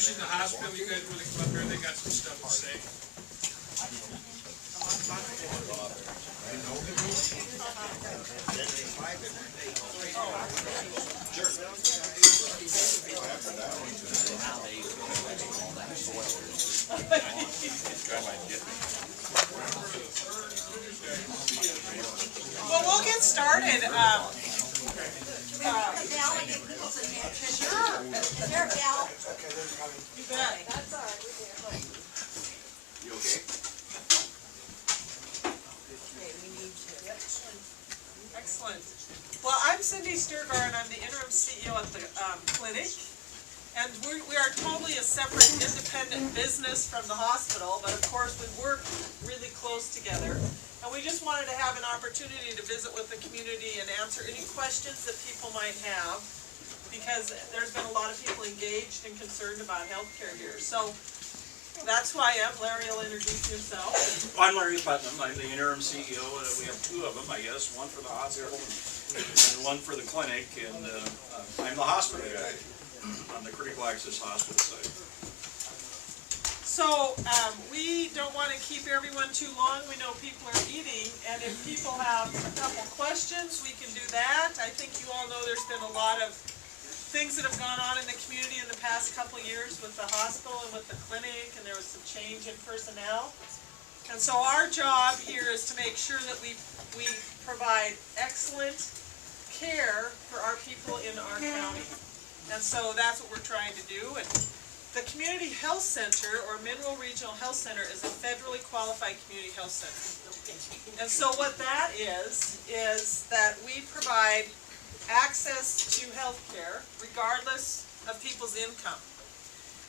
mentioned the hospital. You guys really come up here. They got some stuff to say. Well, we'll get started. Sure. Sure, Val. You bet. That's all right. You okay? Okay, we need to. Excellent. Well, I'm Cindy Stergar, and I'm the interim CEO at the clinic. And we are totally a separate, independent business from the hospital, but of course we work really close together. And we just wanted to have an opportunity to visit with the community and answer any questions that people might have, because there's been a lot of people engaged and concerned about healthcare here. So that's who I am. Larry will introduce himself. I'm Larry Putnam. I'm the interim CEO. We have two of them, I guess, one for the hospital and one for the clinic. And I'm the hospital guy on the critical access hospital side. So we don't want to keep everyone too long. We know people are eating, and if people have a couple questions, we can do that. I think you all know there's been a lot of things that have gone on in the community in the past couple years with the hospital and with the clinic, and there was some change in personnel. And so our job here is to make sure that we provide excellent care for our people in our county. And so that's what we're trying to do. And the Community Health Center, or Mineral Regional Health Center, is a federally qualified community health center. And so what that is that we provide access to health care regardless of people's income.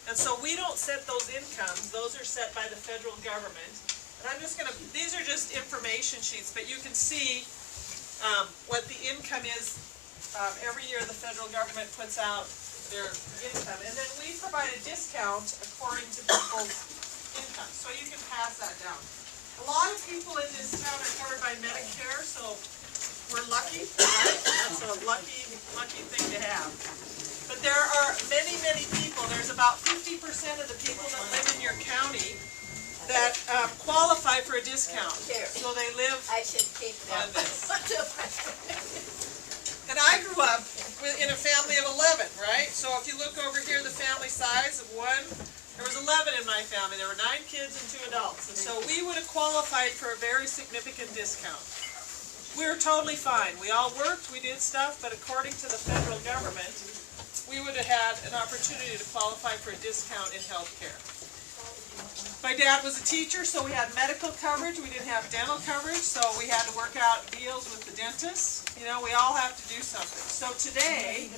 And so we don't set those incomes, those are set by the federal government. And I'm just gonna, these are just information sheets, but you can see what the income is. Every year the federal government puts out their income, and then we provide a discount according to people's income. So you can pass that down. A lot of people in this town are covered by Medicare, so we're lucky, right? That's a lucky thing to have. But there are many people, there's about 50% of the people that live in your county that qualify for a discount. So they live I should keep that. on this. And I grew up in a family of 11, right? So if you look over here, the family size of one, there was 11 in my family. There were 9 kids and 2 adults. And so we would have qualified for a very significant discount. We were totally fine. We all worked, we did stuff, but according to the federal government, we would have had an opportunity to qualify for a discount in health care. My dad was a teacher, so we had medical coverage. We didn't have dental coverage, so we had to work out deals with the dentist. You know, we all have to do something. So today,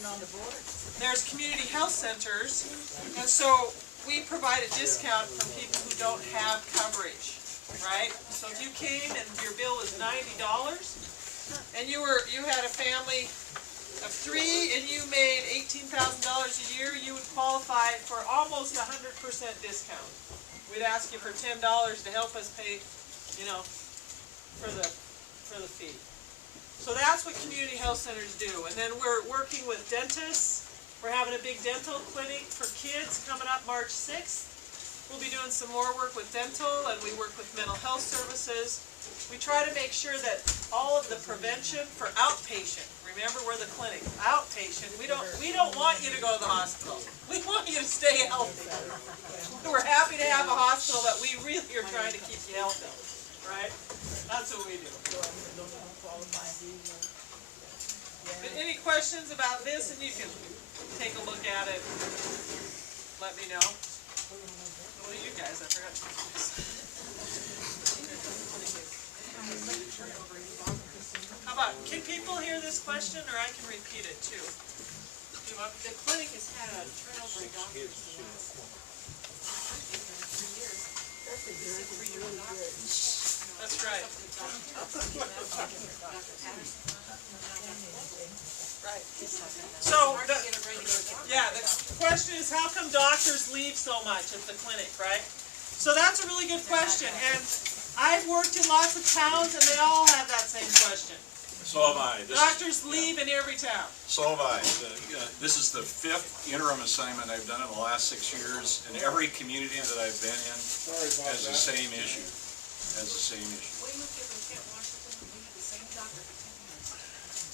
there's community health centers, and so we provide a discount for people who don't have coverage, right? So if you came and your bill was $90, and you had a family of 3 and you made $18,000 a year, you would qualify for almost 100% discount. We'd ask you for $10 to help us pay, you know, for the fee. So that's what community health centers do. And then we're working with dentists. We're having a big dental clinic for kids coming up March 6th. We'll be doing some more work with dental, and we work with mental health services. We try to make sure that all of the prevention for outpatient, remember we're the clinic, outpatient, we don't want you to go to the hospital. We want you to stay healthy. We're happy to have a hospital, but we really are trying to keep you healthy, right? That's what we do. But any questions about this, and you can take a look at it, let me know. What are you guys? I forgot to do this. How about, can people hear this question, or I can repeat it too? The clinic has had a turnover in doctors the last 3 years. That's right. Right. So, the question is, how come doctors leave so much at the clinic, right? So that's a really good question, and I've worked in lots of towns, and they all have that same question. So have I. Doctors leave in every town. So have I. This is the 5th interim assignment I've done in the last 6 years, and every community that I've been in has the same issue.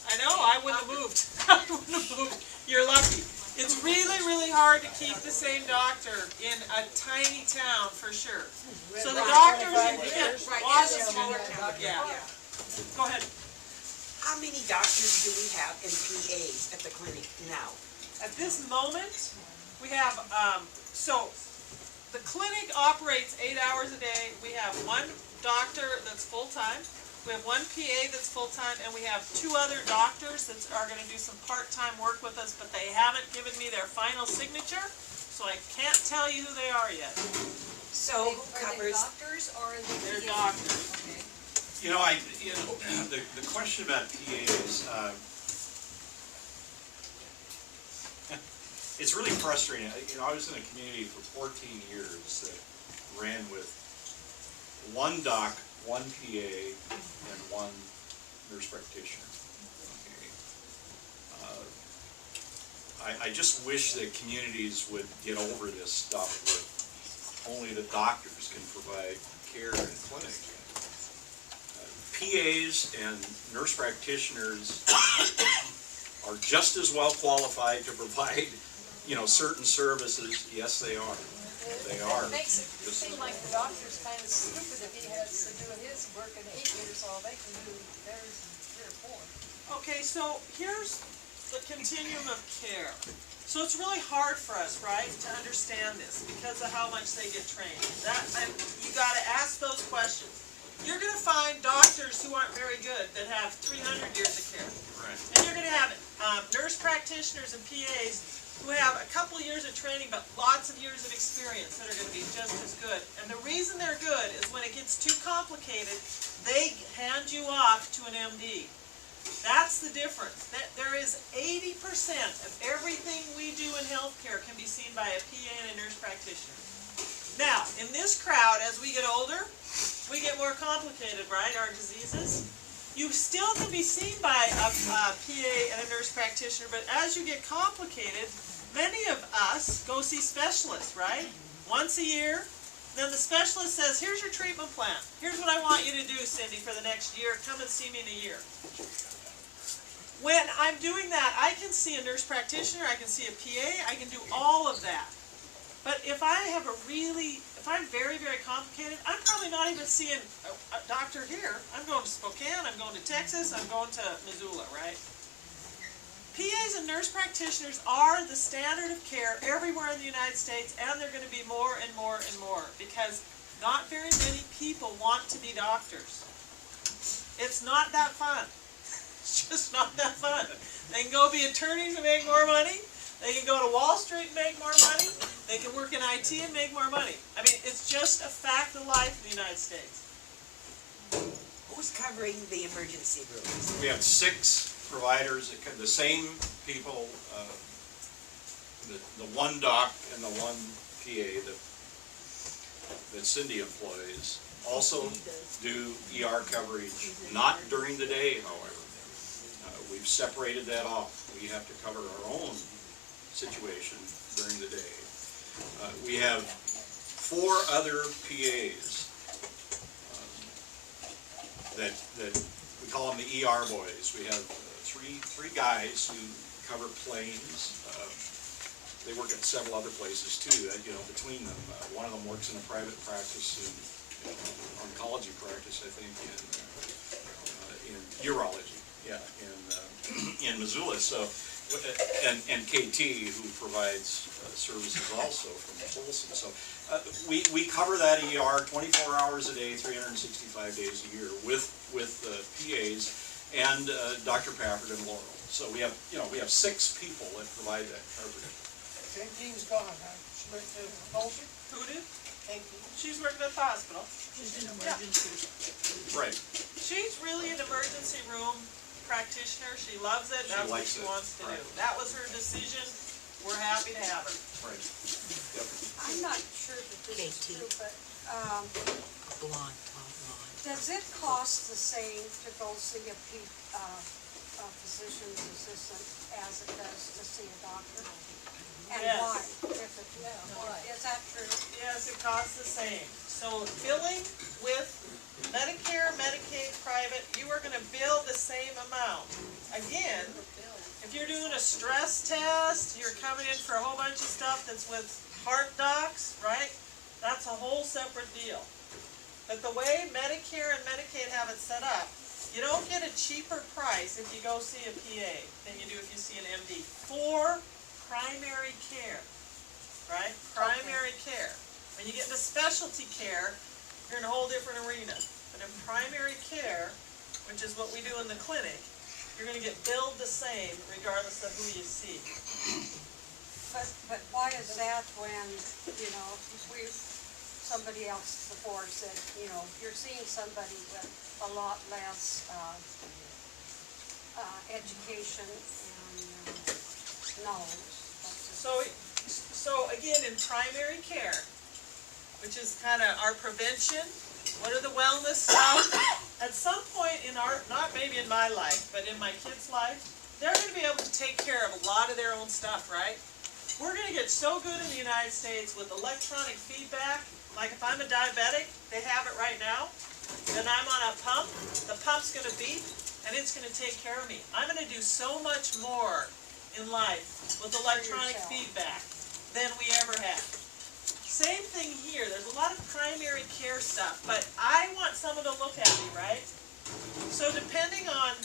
I know, I wouldn't have moved. I wouldn't have moved. You're lucky. It's really, really hard to keep the same doctor in a tiny town, for sure. So the doctors in smaller town, yeah. Go ahead. How many doctors do we have and PAs at the clinic now? At this moment, we have, so the clinic operates 8 hours a day. We have one doctor that's full-time. We have one PA that's full-time, and we have 2 other doctors that are gonna do some part-time work with us, but they haven't given me their final signature, so I can't tell you who they are yet. So who Are they covers? doctors or are they? They're doctors. Okay. The question about PAs, it's really frustrating. I was in a community for 14 years that ran with one doc, one PA, and one nurse practitioner. Okay. I just wish that communities would get over this stuff where only the doctors can provide care in clinic. PAs and nurse practitioners are just as well qualified to provide, certain services. Yes, they are. They are. It makes it seem like the doctor's kind of stupid if he has to do his work in 8 years, all they can do theirs in 3 or 4. Okay, so here's the continuum of care. So it's really hard for us, right, to understand this because of how much they get trained. You gotta ask those questions. You're gonna find doctors who aren't very good that have 300 years of care. Right. And you're gonna have nurse practitioners and PAs who have a couple years of training but lots of years of experience that are gonna be just as good. And the reason they're good is when it gets too complicated, they hand you off to an MD. That's the difference. There is 80% of everything we do in healthcare can be seen by a PA and a nurse practitioner. Now, in this crowd, as we get older, we get more complicated, right, our diseases? You still can be seen by a PA and a nurse practitioner, but as you get complicated, many of us go see specialists, right? Once a year, then the specialist says, here's your treatment plan. Here's what I want you to do, Cindy, for the next year. Come and see me in a year. When I'm doing that, I can see a nurse practitioner, I can see a PA, I can do all of that. But if I'm very, very complicated, I'm probably not even seeing a doctor here. I'm going to Spokane, I'm going to Texas, I'm going to Missoula, right? PAs and nurse practitioners are the standard of care everywhere in the United States, and they're going to be more and more and more, because not very many people want to be doctors. It's not that fun. It's just not that fun. They can go be attorneys and make more money. They can go to Wall Street and make more money. They can work in IT and make more money. I mean, it's just a fact of life in the United States. Who's covering the emergency rooms? We have 6 providers, the same people, the one doc and the one PA that Cindy employs, also do ER coverage, not during the day, however. We've separated that off. We have to cover our own situation during the day. We have 4 other PAs that we call them the ER boys. We have three guys who cover planes. They work at several other places too. Between them, one of them works in a private practice in oncology practice, I think, in urology. Yeah, in Missoula. So, and KT, who provides services also from Folsom. So we cover that ER 24 hours a day, 365 days a year with PAs and Dr. Pafford and Laurel. So we have 6 people that provide that coverage. KT's gone, huh? She went to Folsom? Who did? KT. She's working at the hospital. She's in emergency. Right. She's really an emergency room practitioner. She loves it. That's what she wants to do. That was her decision. We're happy to have her. Right. Yep. I'm not sure that this is true, but, Blonde, tall blonde. Does it cost the same to go see a physician's assistant as it does to see a doctor? And Yes. why? Is that true? Yes, it costs the same. So billing with Medicare, Medicaid, private, you are gonna bill the same amount. Again, if you're doing a stress test, you're coming in for a whole bunch of stuff that's with heart docs, right? That's a whole separate deal. But the way Medicare and Medicaid have it set up, you don't get a cheaper price if you go see a PA than you do if you see an MD for primary care, right? Primary care. When you get into specialty care, you're in a whole different arena. But in primary care, which is what we do in the clinic, you're gonna get billed the same regardless of who you see. But why is that when, you know, somebody else before said, you know, you're seeing somebody with a lot less, education and, knowledge. So again, in primary care, which is kind of our prevention, what are the wellness stuff? At some point in our, not maybe in my life, but in my kids' life, they're going to be able to take care of a lot of their own stuff, right? We're going to get so good in the United States with electronic feedback. Like if I'm a diabetic, they have it right now, and I'm on a pump, the pump's going to beep, and it's going to take care of me. I'm going to do so much more in life with electronic feedback than we ever have. Same thing here, there's a lot of primary care stuff, but I want someone to look at me, right? So depending on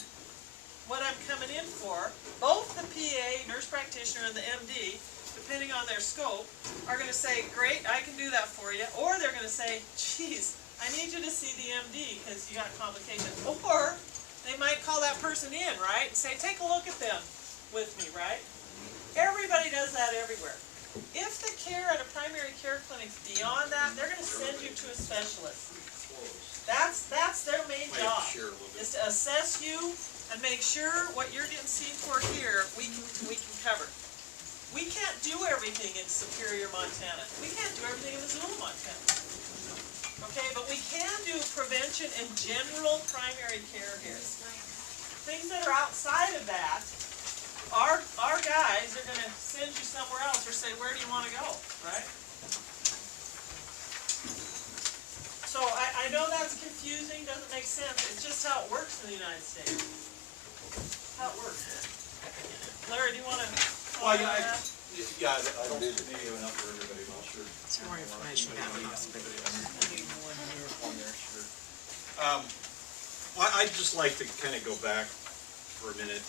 what I'm coming in for, both the PA, nurse practitioner, and the MD, depending on their scope, are going to say, great, I can do that for you, or they're going to say, geez, I need you to see the MD because you got complications. Or they might call that person in, right, and say, take a look at them with me, right? Everybody does that everywhere. If the care at a primary care clinic is beyond that, they're going to send you to a specialist. That's their main job, is to assess you and make sure what you're getting seen for here, we can cover. We can't do everything in Superior, Montana. We can't do everything in Missoula, Montana. Okay, but we can do prevention and general primary care here. Things that are outside of that, our guys are going to send you somewhere else or say, where do you want to go, right? So I know that's confusing, doesn't make sense. It's just how it works in the United States. How it works. Larry, do you want to Well, comment on that? yeah, I don't think maybe enough for everybody, but I'll sure. Some more information about this. Well, I'd just like to kind of go back for a minute.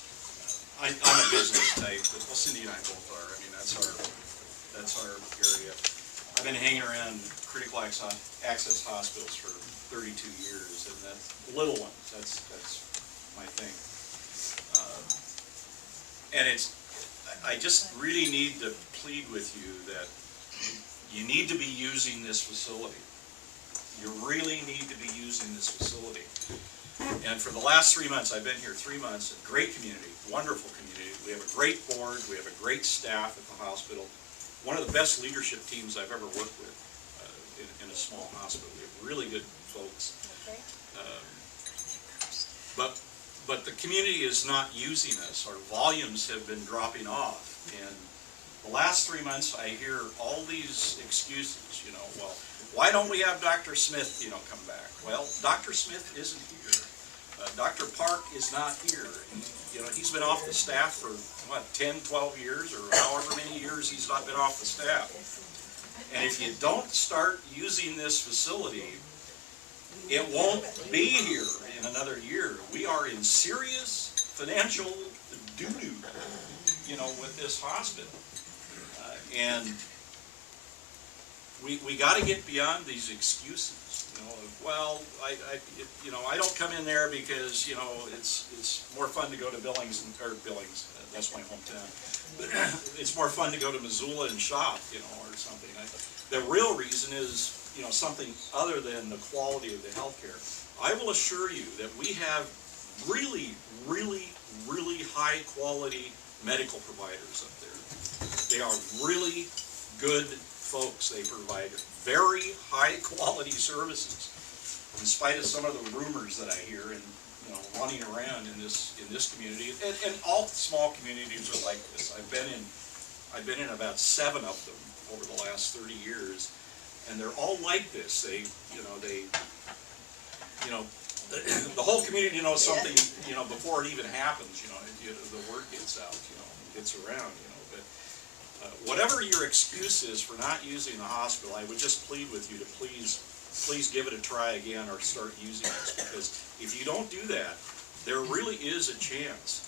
I'm a business type, well, Cindy and I both are. I mean, that's our area. I've been hanging around critical access hospitals for 32 years, and that's little ones. That's my thing. And I just really need to plead with you that you need to be using this facility. You really need to be using this facility. And for the last 3 months, I've been here 3 months, a great community, wonderful community. We have a great board, we have a great staff at the hospital. One of the best leadership teams I've ever worked with in a small hospital. We have really good folks. Okay. But the community is not using us. Our volumes have been dropping off. And the last 3 months, I hear all these excuses, you know, well, why don't we have Dr. Smith, you know, come back? Well, Dr. Smith isn't here. Dr. Park is not here. You know, he's been off the staff for, what, 10, 12 years, or however many years he's not been off the staff. And if you don't start using this facility, it won't be here in another year. We are in serious financial doo-doo, you know, with this hospital. And we got to get beyond these excuses. You know, well, I don't come in there because, you know, it's more fun to go to Billings, that's my hometown. But it's more fun to go to Missoula and shop, you know, or something. The real reason is, you know, something other than the quality of the healthcare. I will assure you that we have really, really, really high quality medical providers up there. They are really good folks. They provide very high quality services. in spite of some of the rumors that I hear and, you know, running around in this community, and all small communities are like this. I've been in about 7 of them over the last 30 years, and they're all like this. The whole community knows something, you know, before it even happens, you know, the word gets out, you know, gets around, you know, but whatever your excuse is for not using the hospital, I would just plead with you to please give it a try again or start using this, because if you don't do that, there really is a chance.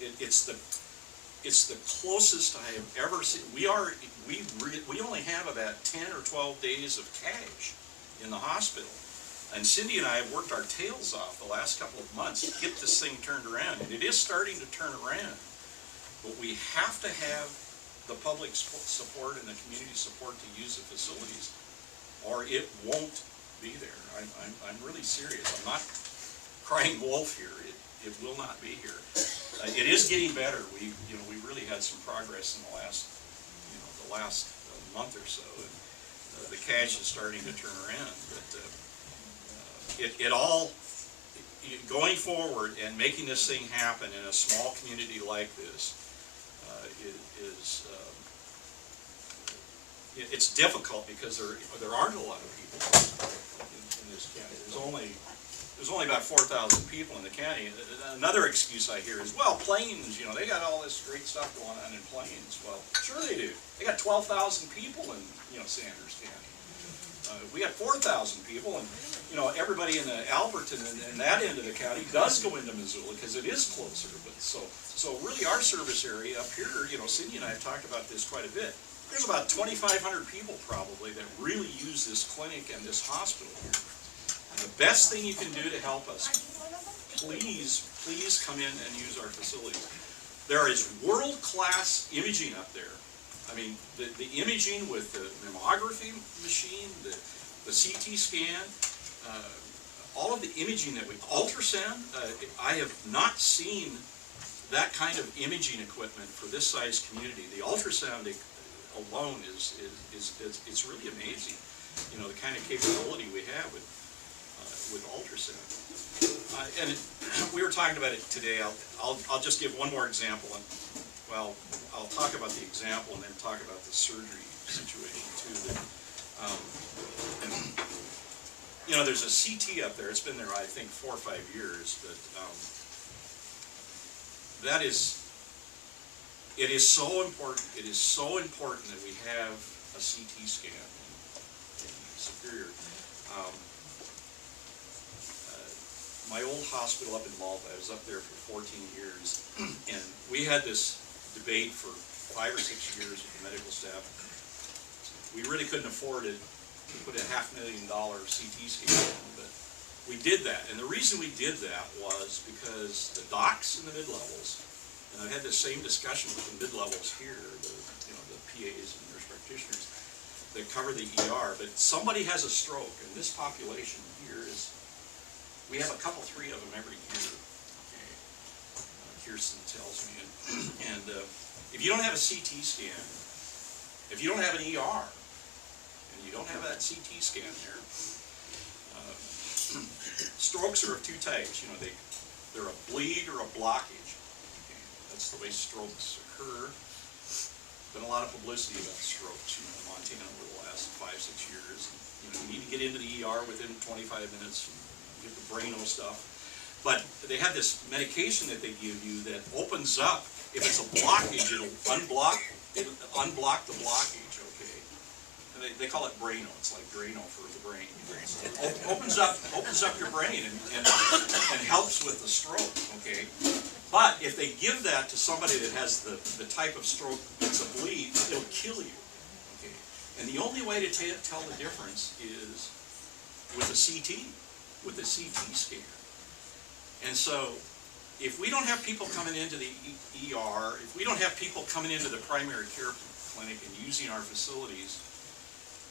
It's the closest I have ever seen. We only have about 10 or 12 days of cash in the hospital. And Cindy and I have worked our tails off the last couple of months to get this thing turned around, and it is starting to turn around. But we have to have the public support and the community support to use the facilities, or it won't be there. I'm really serious. I'm not crying wolf here. It will not be here. It is getting better. We really had some progress in the last month or so, and the cash is starting to turn around. But going forward and making this thing happen in a small community like this it's difficult because there aren't a lot of people in this county. There's only about 4,000 people in the county. Another excuse I hear is, well, Plains, you know, they got all this great stuff going on in Plains. Well, sure they do. They got 12,000 people in, you know, Sanders County. We got 4,000 people, and you know, everybody in Alberton and that end of the county does go into Missoula because it is closer. But so really, our service area up here, you know, Cindy and I have talked about this quite a bit. There's about 2,500 people probably that really use this clinic and this hospital here. And the best thing you can do to help us, please come in and use our facilities. There is world-class imaging up there. I mean, the imaging with the mammography machine, the CT scan, all of the imaging that ultrasound, I have not seen that kind of imaging equipment for this size community. The ultrasound alone is really amazing. You know, the kind of capability we have with ultrasound. And we were talking about it today. I'll just give one more example. And, well, I'll talk about the example and then talk about the surgery situation too. You know, there's a CT up there. It's been there, I think, 4 or 5 years. But it is so important. It is so important that we have a CT scan in Superior. My old hospital up in Malta, I was up there for 14 years, and we had this debate for 5 or 6 years with the medical staff. We really couldn't afford it to put a $500,000 CT scan in, but we did that. And the reason we did that was because the docs in the mid-levels, and I've had the same discussion with the mid-levels here, the PAs and nurse practitioners that cover the ER, but somebody has a stroke, and this population here is, we have a couple, 3 of them every year. Okay. Kirsten tells me, and if you don't have a CT scan, if you don't have an ER, and you don't have that CT scan there, strokes are of 2 types. You know, they're a bleed or a blockage. Okay. That's the way strokes occur. Been a lot of publicity about strokes, you know, in Montana over the last 5 or 6 years. You know, you need to get into the ER within 25 minutes. Get the Braino stuff, but they have this medication that they give you that opens up. If it's a blockage, it'll unblock the blockage. Okay, and they call it Braino. It's like Drano for the brain. It opens up your brain and helps with the stroke. Okay, but if they give that to somebody that has the type of stroke that's a bleed, it'll kill you. Okay, and the only way to tell the difference is with a CT. With the CT scan. And so, if we don't have people coming into the ER, if we don't have people coming into the primary care clinic and using our facilities,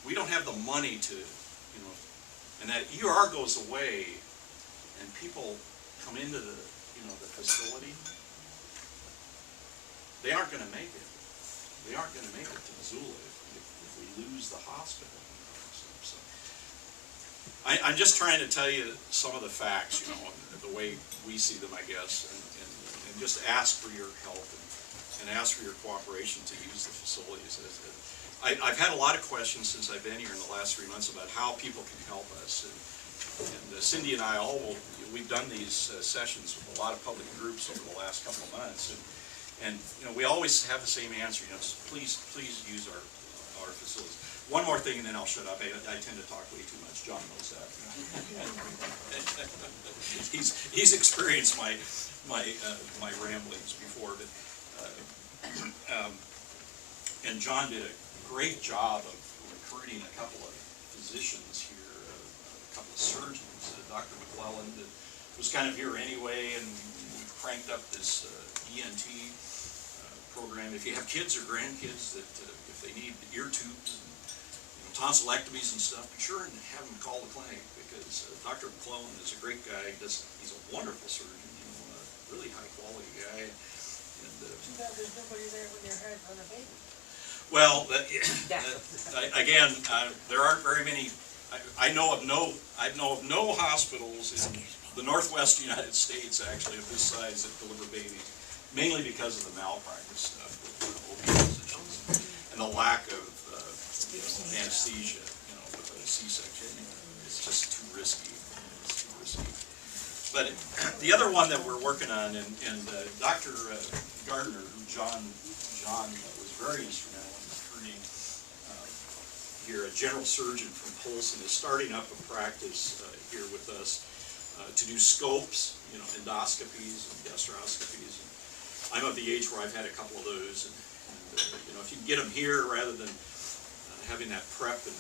we don't have the money to, you know, and that ER goes away and people come into the, you know, the facility, they aren't going to make it. They aren't going to make it to Missoula if we lose the hospital. You know, so I'm just trying to tell you some of the facts, you know, and the way we see them, I guess, and just ask for your help and ask for your cooperation to use the facilities. I've had a lot of questions since I've been here in the last 3 months about how people can help us. And Cindy and I we've done these sessions with a lot of public groups over the last couple of months. And you know, we always have the same answer, you know, please use our facilities. One more thing and then I'll shut up. I tend to talk way too much. John knows that. He's experienced my ramblings before, but and John did a great job of recruiting a couple of physicians here, a couple of surgeons. Dr. McClellan that was kind of here anyway, and we cranked up this ENT program. If you have kids or grandkids that if they need ear tubes and tonsillectomies and stuff, be sure and have them call the clinic, because Dr. McClellan is a great guy. He's a wonderful surgeon, you know, a really high quality guy. And Too bad there's nobody there when you're having a baby. well, again, there aren't very many. I know of no hospitals in the Northwest United States actually of this size that deliver babies, mainly because of the malpractice stuff with OB physicians and the lack of anesthesia, you know, with a C-section. It's just too risky. It's too risky. But the other one that we're working on, and Dr. Gardner, who John was very instrumental in recruiting here, a general surgeon from Polson, is starting up a practice here with us to do scopes, you know, endoscopies and gastroscopies. And I'm of the age where I've had a couple of those, and you know, if you can get them here rather than having that prep and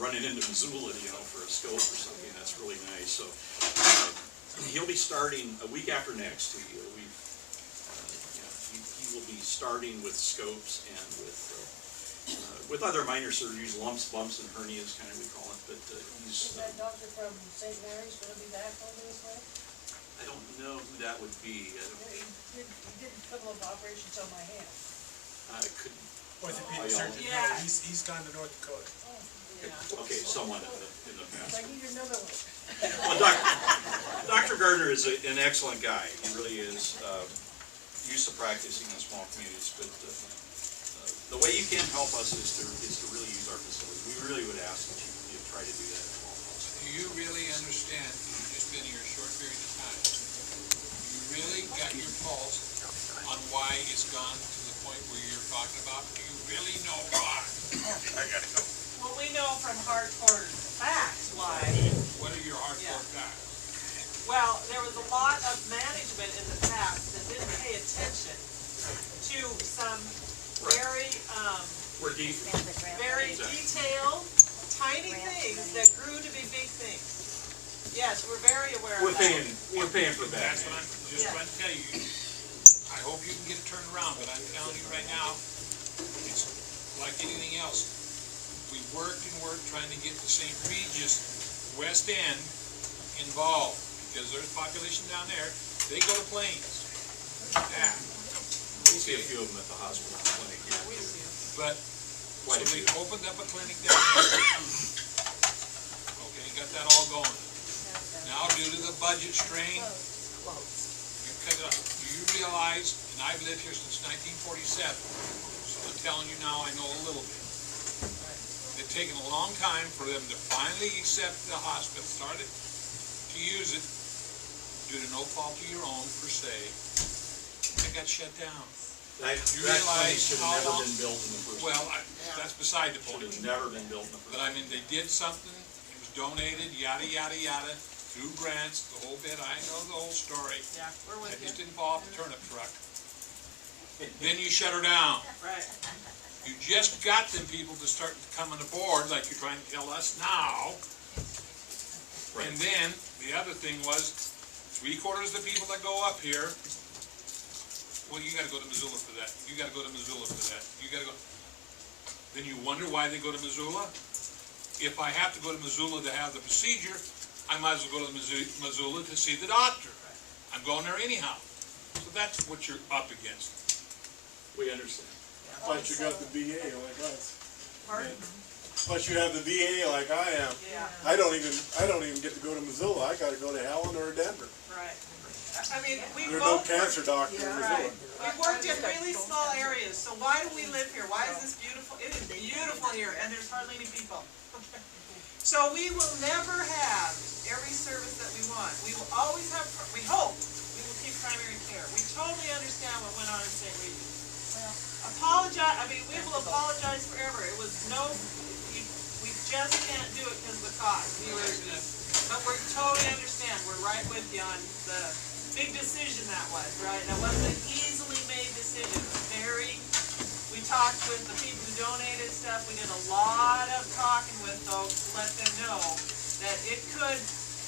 running into Missoula, you know, for a scope or something, that's really nice. So he'll be starting a week after next. He will be starting with scopes and with other minor surgeries, lumps, bumps, and hernias, kind of we call it. But Is that doctor from St. Mary's gonna be back over this way? I don't know who that would be. He did a couple of operations on my hand. I couldn't. Orthopedic surgeon, no, Yeah. he's gone to North Dakota. Okay, someone in the past. I need another one. Well, Dr. Gardner is an excellent guy. He really is. Used to practicing in small communities, but the way you can help us is to really use our facilities. We really would ask that you try to do that as well. Do you really understand, you've just been here a short period of time, you really got your pulse on why it's gone to the point where you're talking about? Do you really know why? I gotta go. Well, we know from hardcore facts why. What are your hardcore facts? Well, there was a lot of management in the past that didn't pay attention to some very, We're deep. very detailed, tiny things that grew to be big things. Yes, we're very aware of that. We're paying for that. That's what I'm just trying to tell you. I hope you can get it turned around, but I'm telling you right now, it's like anything else. We worked and worked trying to get the St. Regis West End involved, because there's population down there. They go to Plains. Yeah. We see a few of them at the hospital clinic. Yeah, we see 'em. But, Quite so a they few. opened up a clinic down there. Okay, got that all going. Now, due to the budget strain, you cut it up. Do you realize, and I've lived here since 1947, so I'm telling you now, I know a little bit. It's taken a long time for them to finally accept the hospital, started to use it due to no fault of your own, per se. It got shut down. That You clinic realize should how have never long- been built in the first place. Well, that's beside the Should point. have never been built in the first But place. I mean, they did something, it was donated, yada, yada, yada, through grants, the whole bit, I know the whole story. Yeah, we're I with just you. didn't fall off the turnip truck. Then you shut her down. Right. You just got them people to start coming aboard, like you're trying to tell us now. Right. And then, the other thing was, 3/4 of the people that go up here, well, you gotta go to Missoula for that, you gotta go to Missoula for that, you gotta go. Then you wonder why they go to Missoula? If I have to go to Missoula to have the procedure, I might as well go to Missoula to see the doctor. I'm going there anyhow. So that's what you're up against. We understand. I thought you got the VA like us. Pardon? Plus you have the VA like I am. Yeah, I don't even get to go to Missoula. I gotta go to Helen or Denver. right. I mean, we There's no both cancer doctor in right. Missoula. We've worked in really small areas, so why do we live here? Why is this beautiful? It is beautiful here, and there's hardly any people. So we will never have every service that we want. We will always have, we hope, we will keep primary care. We totally understand what went on in St. Regis. Apologize, I mean, we will apologize forever. It was we just can't do it because of the cost. But we totally understand. We're right with you on the big decision that was, right? That wasn't an easily made decision. It was we talked with the people who donated stuff. We did a lot of talking with folks to let them know that it could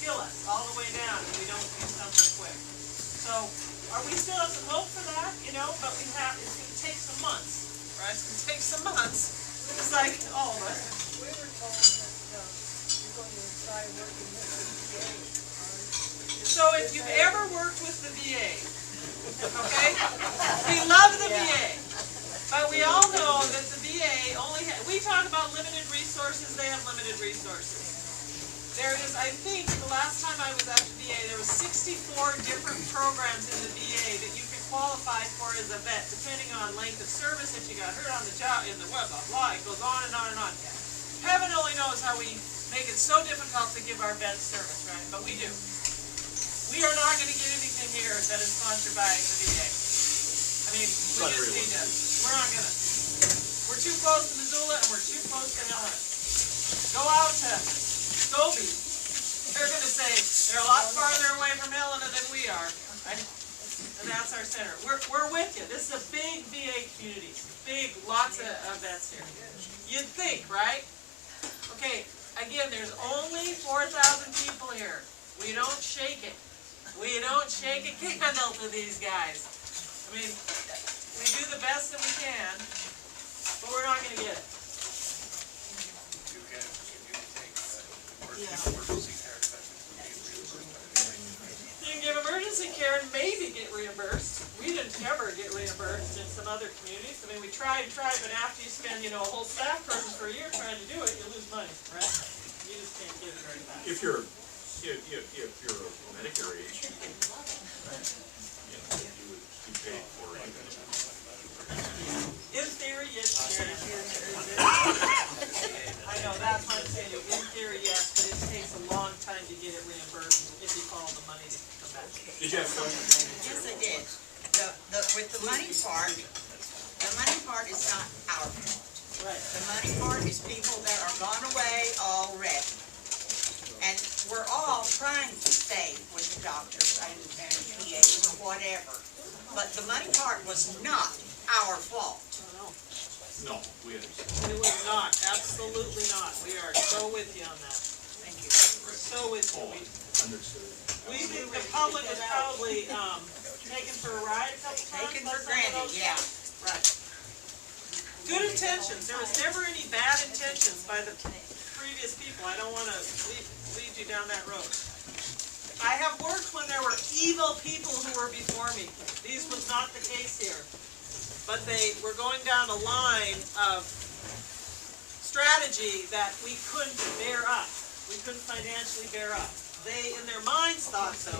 kill us all the way down if we don't do something quick. So, we still have some hope for that, but it's gonna take some months, right? It's gonna take some months. It's like all of us. We were told that, you're going to try working with the VA. So if you've ever worked with the VA, okay, we love the VA, but we all know that the VA we talk about limited resources, they have limited resources. There is, I think, the last time I was at the VA, there was 64 different programs in the VA that you can qualify for as a vet, depending on length of service, if you got hurt on the job, in the web, blah, blah, it goes on and on and on. Heaven only knows how we make it so difficult to give our vets service, right? But we do. We are not going to get anything here that is sponsored by the VA. I mean, we just need to. We're not going to. We're too close to Missoula and we're too close to Helen. Go out to Scobie. They're going to say they're a lot farther away from Helena than we are. Right? And that's our center. We're with you. This is a big VA community. Big, lots of vets here. You'd think, right? Okay, again, there's only 4,000 people here. We don't shake it. We don't shake a candle to these guys. I mean, we do the best that we can, but we're not going to get it. You can give emergency care and maybe get reimbursed. We didn't ever get reimbursed in some other communities. I mean, we tried, but after you spend, a whole staff person for a year trying to do it, you lose money, right? You just can't get it very fast. If you're Medicare age, you would be paid for it. In theory, yes, you can. I know, that's what I'm saying. In theory, yes, but it takes a long time to get it reimbursed if you call the money to come back. Did you have a question? Yes, I did. With the money part is not our fault. Right. The money part is people that are gone away already. And we're all trying to stay with the doctors and PAs or whatever. But the money part was not our fault. No, we understand. It was not, absolutely not. We are so with you on that. Thank you. We're so with you. Understood. We think the public is probably, taken for a ride a couple times. Taken for granted, yeah. Right. Good intentions. There was never any bad intentions by the previous people. I don't want to lead you down that road. I have worked when there were evil people who were before me. These was not the case here. But they were going down a line of strategy that we couldn't bear up. We couldn't financially bear up. They, in their minds, thought so,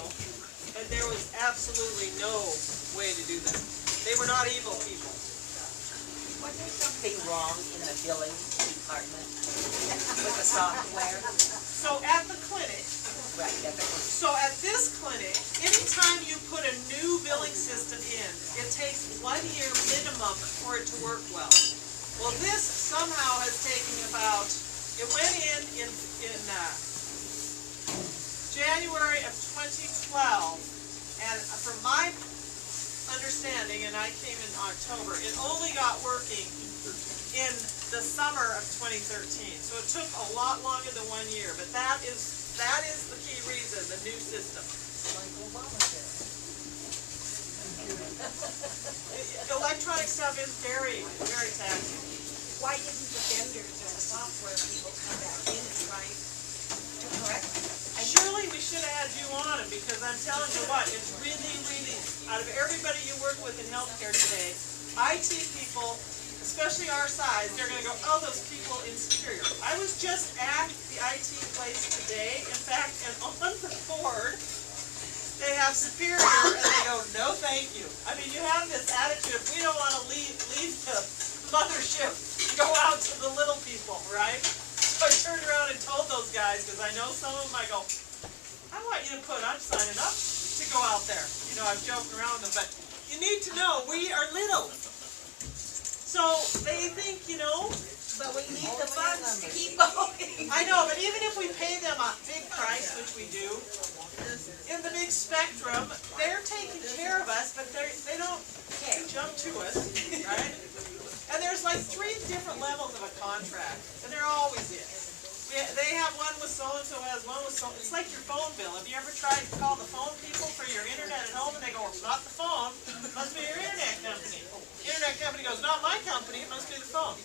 but there was absolutely no way to do that. They were not evil people. Was there something wrong in the billing department with the software? So at the clinic, Right, so at this clinic, anytime you put a new billing system in, it takes 1 year minimum for it to work well. Well, this somehow has taken about, it went in January of 2012, and from my understanding, and I came in October, it only got working in the summer of 2013. So it took a lot longer than 1 year, but that is the key reason, the new system. Like Obamacare. Electronic stuff is very, very taxing. Why didn't the vendors or the software people come back in and try to correct it? Surely we should have had you on it, because I'm telling you what, it's really, out of everybody you work with in healthcare today, IT people, especially especially our size, they're gonna go, oh, those people in Superior. I was just at the IT place today, in fact, and on the board, they have Superior, and they go, no, thank you. I mean, you have this attitude, we don't wanna leave the mothership, go out to the little people, right? So I turned around and told those guys, because I know some of them, I go, I want you to put, I'm signing up to go out there. You know, I'm joking around with them, but you need to know, we are little. So they think, you know, But we need the funds to keep going. I know, but even if we pay them a big price, which we do, in the big spectrum, they're taking care of us, but they don't jump to us, right? And there's like 3 different levels of a contract, and there always is. They have one with so-and-so, has one with so, it's like your phone bill. Have you ever tried to call the phone people for your internet at home, and they go, it's not the phone, it must be your internet company. Internet company goes, not my company, it must be the phone.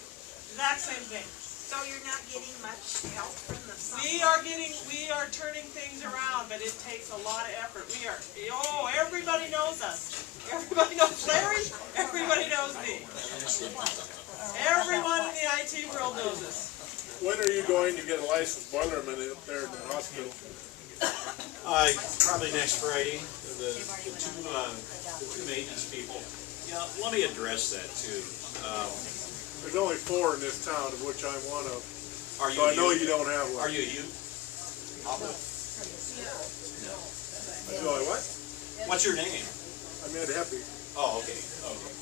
Exact same thing. So you're not getting much help from the summer? We are turning things around, but it takes a lot of effort. Everybody knows us. Everybody knows Larry, everybody knows me. Everyone in the IT world knows us. When are you going to get a licensed boilerman up there in the hospital? Probably next Friday, the two maintenance people. Yeah, let me address that too. There's only 4 in this town, of which I'm one of. Are you? So I know you don't have one. Are you? Joy, what? What's your name? I'm Ed Heppy. Oh, okay. Okay.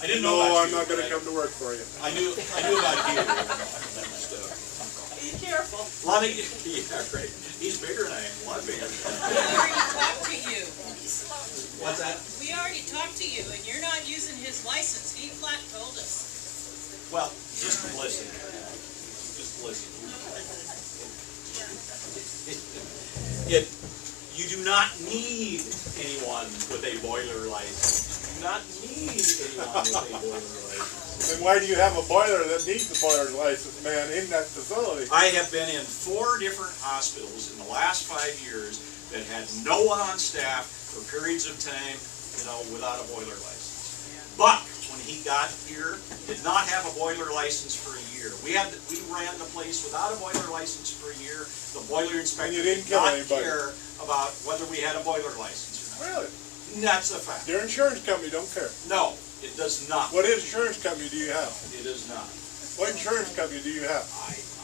I didn't No, know about I'm you, not gonna but come to work for you. I knew about you. Be careful. Yeah, right. He's bigger than I am. A lot bigger. We already talked to you. What's that? We already talked to you, and you're not using his license. He flat told us. Well, just listen. Just listen. You do not need anyone with a boiler license. You do not need anyone with a boiler license. Then why do you have a boiler that needs a boiler license, man, in that facility? I have been in 4 different hospitals in the last 5 years that had no one on staff for periods of time, without a boiler license. Buck, when he got here, did not have a boiler license for a year. We ran the place without a boiler license for a year. The boiler inspector And you didn't did kill not anybody. care about whether we had a boiler license or not. Really? And that's a fact. Your insurance company don't care. No, it does not. What insurance company do you have? It is not. What insurance company do you have?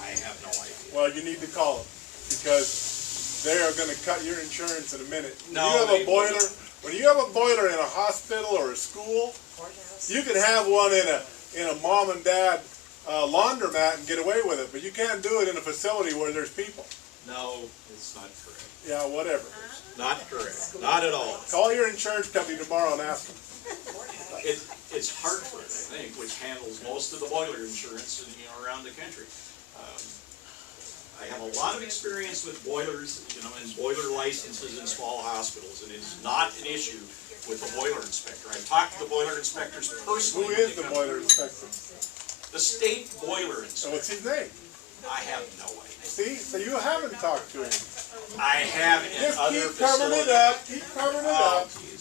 I have no idea. Well, you need to call them, because they are gonna cut your insurance in a minute. No, When you have a boiler in a hospital or a school, you can have one in a mom and dad laundromat and get away with it, but you can't do it in a facility where there's people. No, it's not correct. Yeah, whatever. Not correct. Not at all. Call your insurance company tomorrow and ask them. It's Hartford, I think, which handles most of the boiler insurance around the country. I have a lot of experience with boilers, and boiler licenses in small hospitals, and it's not an issue with the boiler inspector. I've talked to the boiler inspectors personally. Who is the boiler inspector? The state boiler So inspector. what's his name? I have no idea. See, so you haven't talked to him. I have in Just other keep covering it facilities. up, keep covering it Oh, up. geez.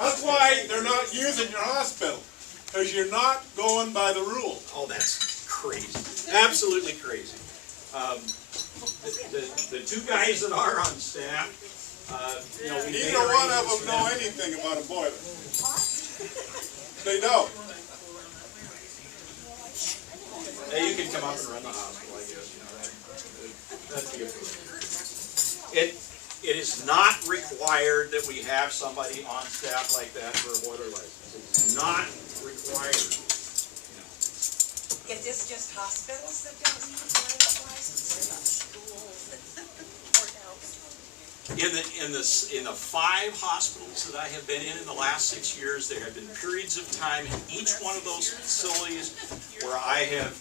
That's why they're not using your hospital, because you're not going by the rules. Oh, that's crazy. Absolutely crazy. The 2 guys that are on staff, we made Neither one of arrangements them for know anything about a boiler. They don't. Hey, you can come up and run the hospital, I guess, that'd be approved. It is not required that we have somebody on staff like that for a boiler license. It's not required. Is this just hospitals that don't need a boiler license, or not schools, courthouses? In the 5 hospitals that I have been in the last 6 years, there have been periods of time in each one of those facilities where I have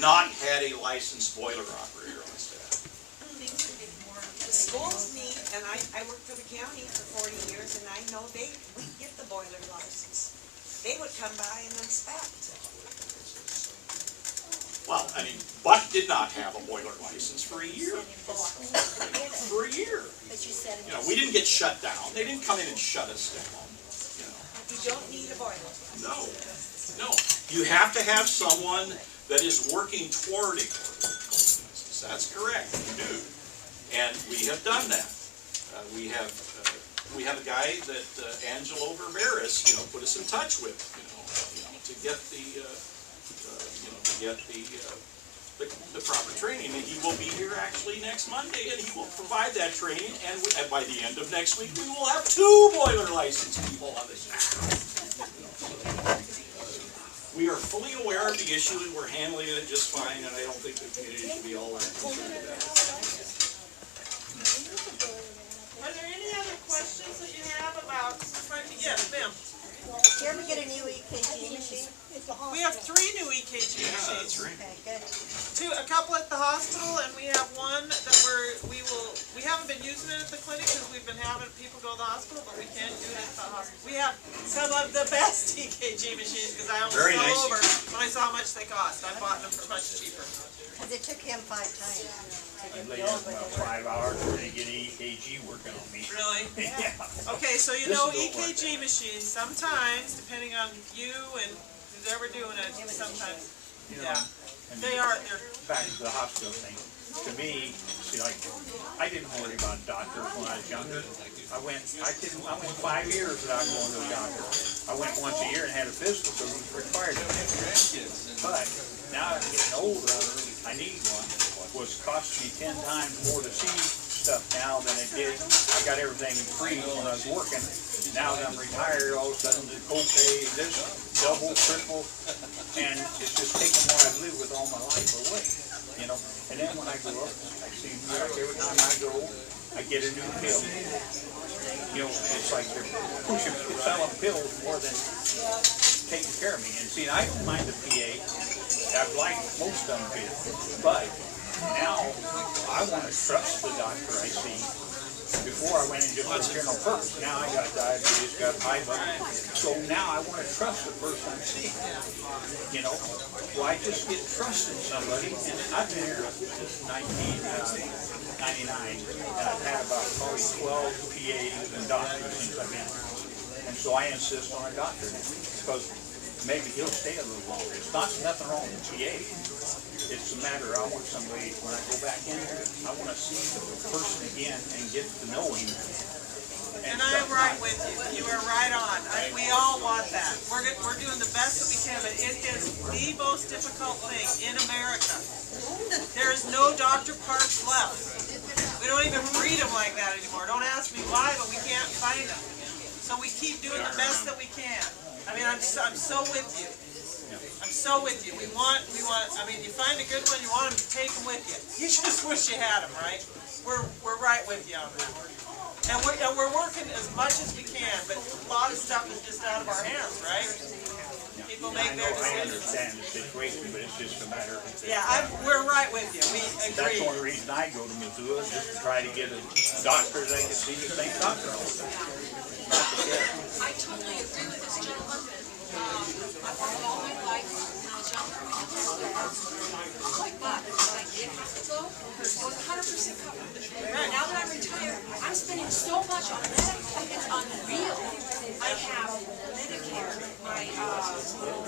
not had a licensed boiler operator on staff. The schools need, and I worked for the county for 40 years, and I know we get the boiler license. They would come by and inspect. Well, Buck did not have a boiler license for a year. For a year. But you said it We didn't get shut down. They didn't come in and shut us down. You don't need a boiler. No, no. You have to have someone that is working toward it. That's correct, you do. And we have done that. We have a guy that Angelo Ververis, put us in touch with, to get the proper training. And he will be here actually next Monday, and he will provide that training. And by the end of next week, we will have 2 boiler licensed people on this. We are fully aware of the issue, and we're handling it just fine, and I don't think the community should be all that concerned about it. Are there any other questions that you have about, yes, ma'am? Did you ever get a new EKG machine? We have 3 new EKG machines. Okay, good. A couple at the hospital, and we have one that we haven't been using it at the clinic because we've been having people go to the hospital, but we can't do it at the hospital. We have some of the best EKG machines because I almost Very fell nice. over when I saw how much they cost. I bought them for much cheaper. Because it took him 5 times to I get laid the up old one. about 5 hours trying to get EKG working on me. Really? Yeah. Okay, so This don't work EKG machines, sometimes, depending on you and who's ever doing it, sometimes, You know, yeah. and They're back to the hospital thing. To me, see, like, I didn't worry about doctors when I was younger. I went 5 years without going to a doctor. I went once a year and had a physical because it was required of me. But now I'm getting older, I need one. Was costing me 10 times more to see stuff now than it did. I got everything free when I was working. Now that I'm retired, all of a sudden the copay, this double, triple, and it's just taking what I've lived with all my life away. And then when I grow up, I see like every time I go, I get a new pill. It's like they're selling pills more than taking care of me. And see, I don't mind the PA. I've liked most of them, but now I want to trust the doctor I see. Before I went in just for general purpose. Now I got diabetes, got high blood. So now I want to trust the person I'm seeing. Well, I just get trust in somebody. And I've been here since 1999, and I've had about probably 12 PAs and doctors since I've been here. And so I insist on a doctor because maybe he'll stay a little longer. It's nothing wrong with PA. It's a matter, I want somebody, when I go back in there, I want to see the person again and get to know him. And I am right with you. You are right on. We all want that. We're doing the best that we can, but it is the most difficult thing in America. There is no Dr. Parks left. We don't even breed them like that anymore. Don't ask me why, but we can't find them. So we keep doing the best that we can. I mean, I'm so with you. I'm so with you. We want, I mean, you find a good one, you want them to take them with you. You just wish you had them, right? We're right with you on that. And we're working as much as we can, but a lot of stuff is just out of our hands, right? People make their I decisions. understand the situation, but it's just a matter of... Yeah, we're right with you. We That's agree. the only reason I go to Missoula, just to try to get a doctor that can see the same doctor all the time. Not the sheriff. I totally agree with this gentleman. I've worked all my life when I was younger. But when I did have to go, I was 100% covered. Now that I'm retired, I'm spending so much on medical, it's unreal. I have Medicare, my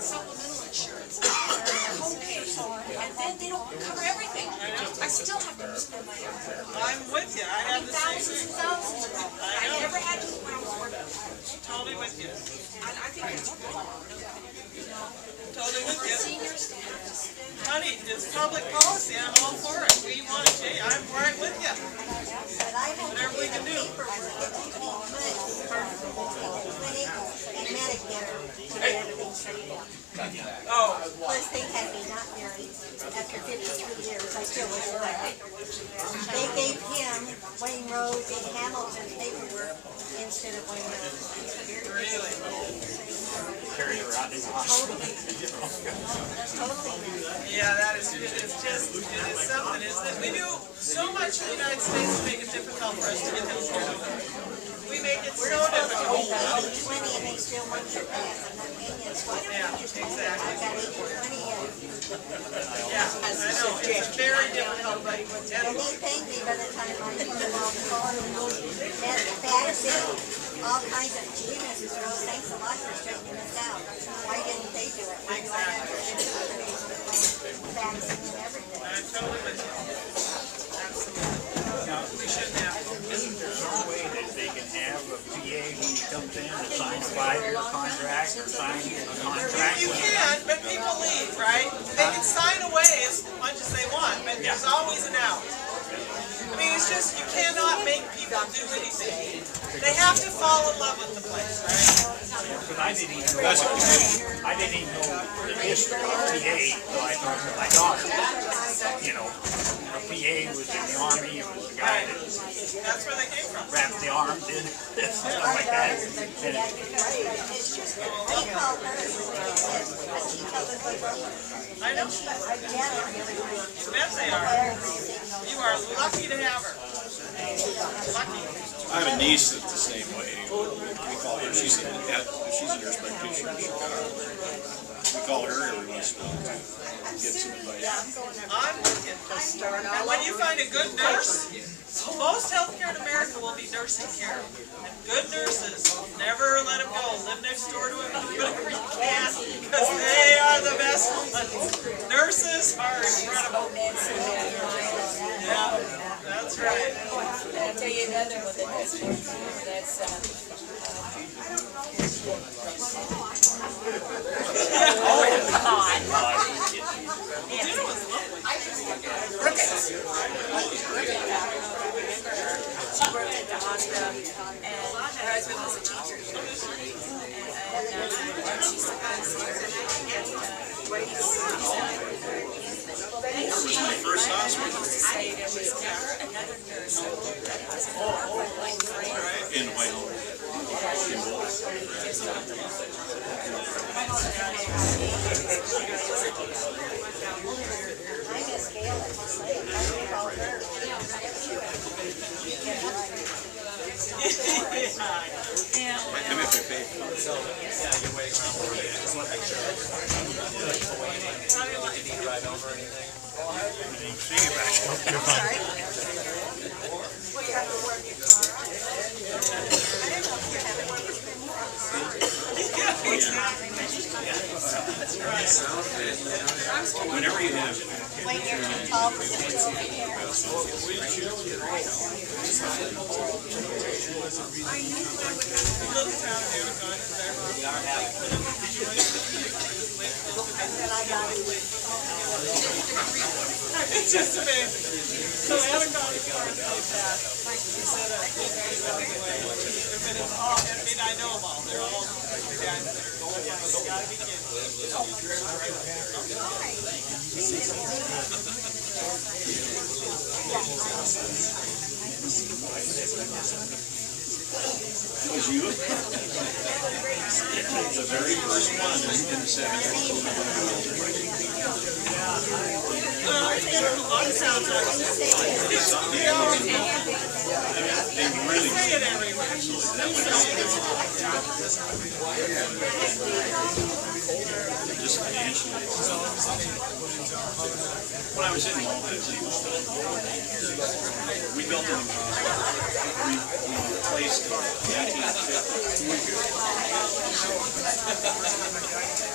supplemental insurance, co-pays, and then they don't cover everything. I still have to spend money on it. I'm with you. I have the same Thousands thing. and thousands of them. I never had to when I was working. Totally with you. And I think it's wrong. Totally with For you. seniors to have to spend. Honey, it's public policy. I'm all for it. We want to change. I'm right with you. But I have to Whatever we do can the do. paperwork to keep money for the clinic and Medicare to get everything straightened out. Oh, Plus, they had me not married after 53 years. I still was married. They gave him Wayne Rose and Hamilton paperwork instead of Wayne Rose. really? Carry her out in the hospital. Totally. Yeah, that is, it is something, isn't it? We do so much in the United States to make it difficult for us to get health care. We make it so difficult. 20 and they still want your pass. I'm not paying you. So Yeah, exactly. I've got 80/20 in. Yeah, I know, it's very difficult, but, And they pay me by the time I do them all the phone. That's faxing, all kinds of, gee, Mrs. Rose, thanks a lot for straightening this out. Why didn't they do it? Exactly. Vaccine, everything. I'm totally with you. Absolutely. We shouldn't have to. Isn't there some way that they can have a PA when he comes in to sign a 5-year contract or sign a contract? You can, but people leave, right? They can sign away as much as they want, but there's always an out. I mean, it's just, you cannot make people do anything. They have to fall in love with the place, right? Because I didn't even know the history of PA until I talked to my daughter. You know, a PA was in the Army, it was the guy that That's where they came from. wrapped the arms in, stuff like that. And They call her, she tells us like, I know. yes, Bet they are. You are lucky to have her. Lucky. I have a niece that's the same way. We call her, she's a nurse practitioner in Chicago. We call her every once in a while to get some advice. I'm with you. And when you find a good nurse, most healthcare in America will be nursing care. And good nurses, never let them go. Live next door to them, do whatever you can, because they are the best ones. Nurses are incredible. Yeah, that's right. I'll tell you another one that's she worked at the hospital, and her husband was a teacher. And she sometimes The first hospital used to say there was another nurse that was like three. in Wyoming. I miss Gail, I call her. Come if they pay for it. Sorry? Whenever you have Wait, you're too tall for the It's just amazing. So Anaconda started so fast. He said I mean, I know them all. They're all guys that are going. You gotta be kidding. was you. The very first one in the 70s. They really say it everywhere. just financially. When I was in Malta, we built a new hospital. We replaced the 1950.